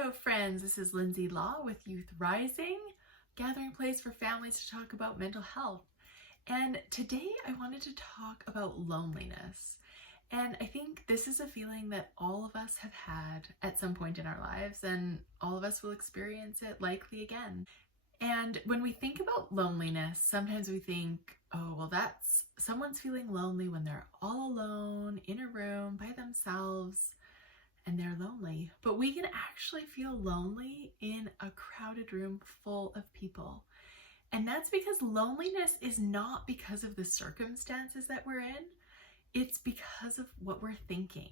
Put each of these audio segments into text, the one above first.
Hello friends, this is Lindsay Law with Youth Rising, gathering place for families to talk about mental health. And today I wanted to talk about loneliness. And I think this is a feeling that all of us have had at some point in our lives, and all of us will experience it likely again. And when we think about loneliness, sometimes we think, oh, well, that's someone's feeling lonely when they're all alone in a room by themselves and they're lonely. But we can actually feel lonely in a crowded room full of people. And that's because loneliness is not because of the circumstances that we're in, it's because of what we're thinking.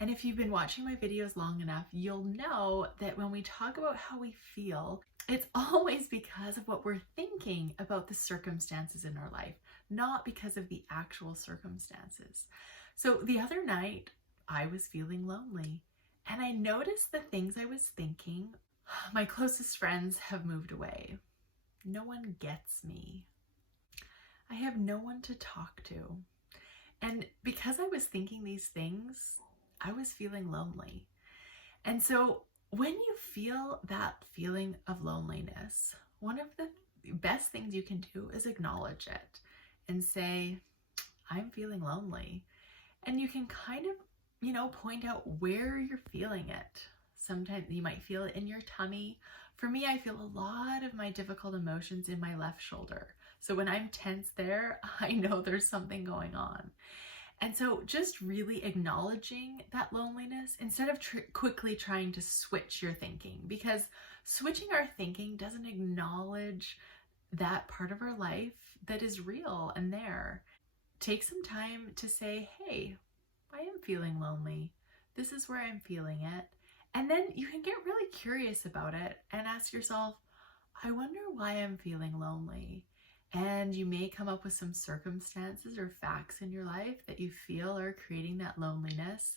And if you've been watching my videos long enough, you'll know that when we talk about how we feel, it's always because of what we're thinking about the circumstances in our life, not because of the actual circumstances. So the other night, I was feeling lonely, and I noticed the things I was thinking. My closest friends have moved away. No one gets me. I have no one to talk to. And because I was thinking these things, I was feeling lonely. And so when you feel that feeling of loneliness, one of the best things you can do is acknowledge it and say, I'm feeling lonely. And you can kind of, point out where you're feeling it. Sometimes you might feel it in your tummy. For me, I feel a lot of my difficult emotions in my left shoulder. So when I'm tense there, I know there's something going on. And so just really acknowledging that loneliness instead of quickly trying to switch your thinking, because switching our thinking doesn't acknowledge that part of our life that is real and there. Take some time to say, hey, I am feeling lonely. This is where I'm feeling it. And then you can get really curious about it and ask yourself, I wonder why I'm feeling lonely. And you may come up with some circumstances or facts in your life that you feel are creating that loneliness.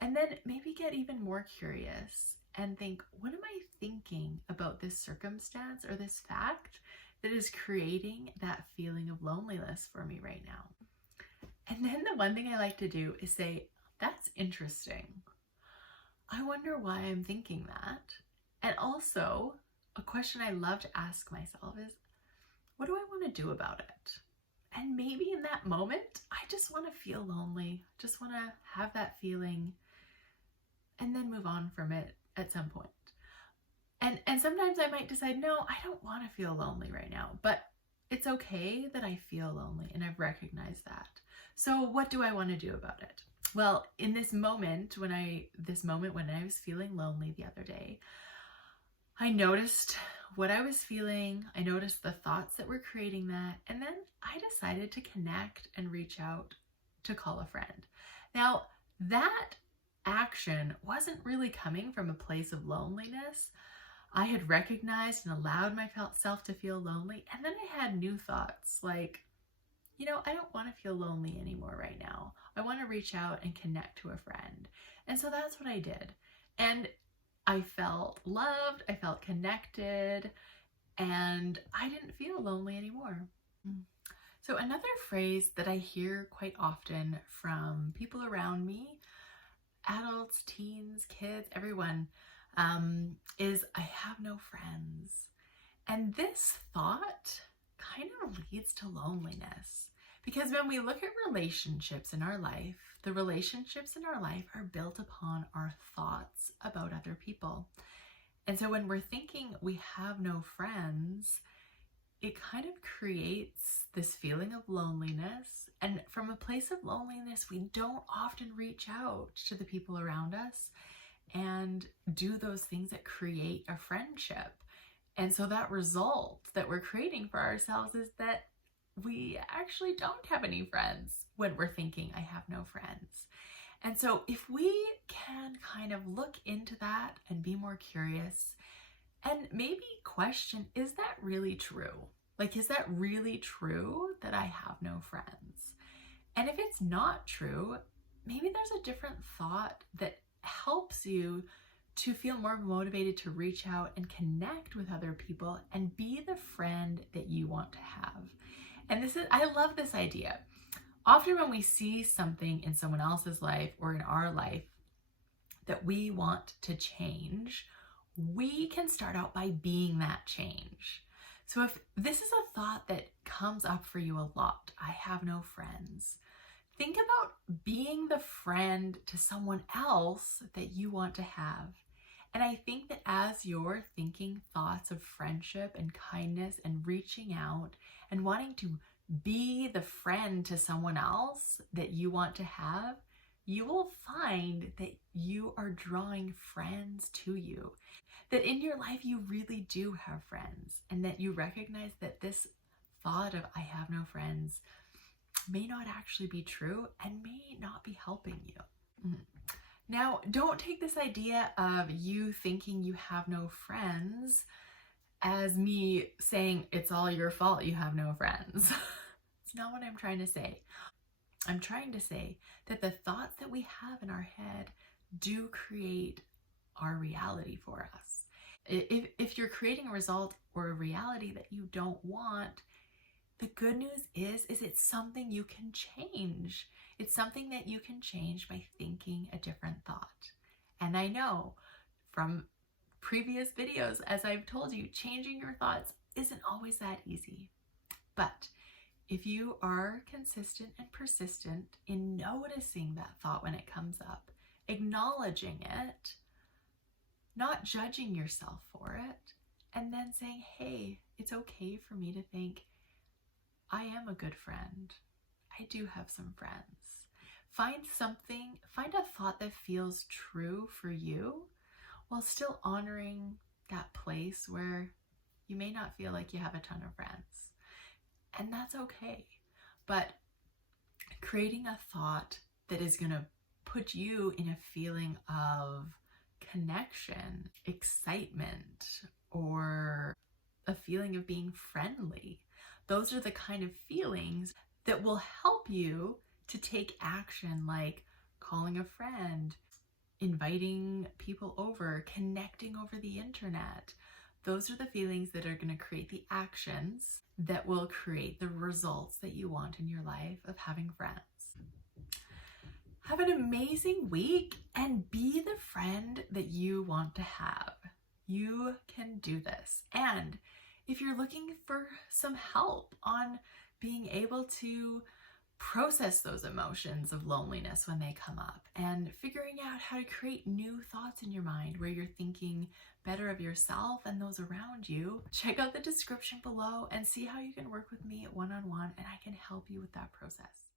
And then maybe get even more curious and think, what am I thinking about this circumstance or this fact that is creating that feeling of loneliness for me right now? And then the one thing I like to do is say, that's interesting. I wonder why I'm thinking that. And also, a question I love to ask myself is, what do I want to do about it? And maybe in that moment, I just want to feel lonely, just want to have that feeling, and then move on from it at some point. And sometimes I might decide, no, I don't want to feel lonely right now, but it's okay that I feel lonely, and I've recognized that. So what do I want to do about it? Well, in this moment when I was feeling lonely the other day, I noticed what I was feeling. I noticed the thoughts that were creating that. And then I decided to connect and reach out to call a friend. Now, that action wasn't really coming from a place of loneliness. I had recognized and allowed myself to feel lonely. And then I had new thoughts like, I don't want to feel lonely anymore right now. I want to reach out and connect to a friend. And so that's what I did. And I felt loved, I felt connected, and I didn't feel lonely anymore. So another phrase that I hear quite often from people around me, adults, teens, kids, everyone, is I have no friends. And this thought kind of leads to loneliness. Because when we look at relationships in our life, the relationships in our life are built upon our thoughts about other people. And so when we're thinking we have no friends, it kind of creates this feeling of loneliness. And from a place of loneliness, we don't often reach out to the people around us and do those things that create a friendship. And so that result that we're creating for ourselves is that we actually don't have any friends when we're thinking I have no friends. And so if we can kind of look into that and be more curious and maybe question, is that really true? Like, is that really true that I have no friends? And if it's not true, maybe there's a different thought that helps you to feel more motivated to reach out and connect with other people and be the friend that you want to have. And I love this idea. Often when we see something in someone else's life or in our life that we want to change, we can start out by being that change. So if this is a thought that comes up for you a lot, I have no friends, think about being the friend to someone else that you want to have. And I think that as you're thinking thoughts of friendship and kindness and reaching out and wanting to be the friend to someone else that you want to have, you will find that you are drawing friends to you. That in your life you really do have friends, and that you recognize that this thought of I have no friends may not actually be true and may not be helping you. Now, don't take this idea of you thinking you have no friends as me saying it's all your fault you have no friends. It's not what I'm trying to say. I'm trying to say that the thoughts that we have in our head do create our reality for us. If you're creating a result or a reality that you don't want, the good news is it's something you can change. It's something that you can change by thinking a different thought. And I know from previous videos, as I've told you, changing your thoughts isn't always that easy. But if you are consistent and persistent in noticing that thought when it comes up, acknowledging it, not judging yourself for it, and then saying, hey, it's okay for me to think I am a good friend. I do have some friends. Find a thought that feels true for you while still honoring that place where you may not feel like you have a ton of friends. And that's okay. But creating a thought that is going to put you in a feeling of connection, excitement, or a feeling of being friendly. Those are the kind of feelings that will help you to take action, like calling a friend, inviting people over, connecting over the internet. Those are the feelings that are going to create the actions that will create the results that you want in your life of having friends. Have an amazing week and be the friend that you want to have. You can do this. And if you're looking for some help on being able to process those emotions of loneliness when they come up and figuring out how to create new thoughts in your mind where you're thinking better of yourself and those around you, check out the description below and see how you can work with me one-on-one, and I can help you with that process.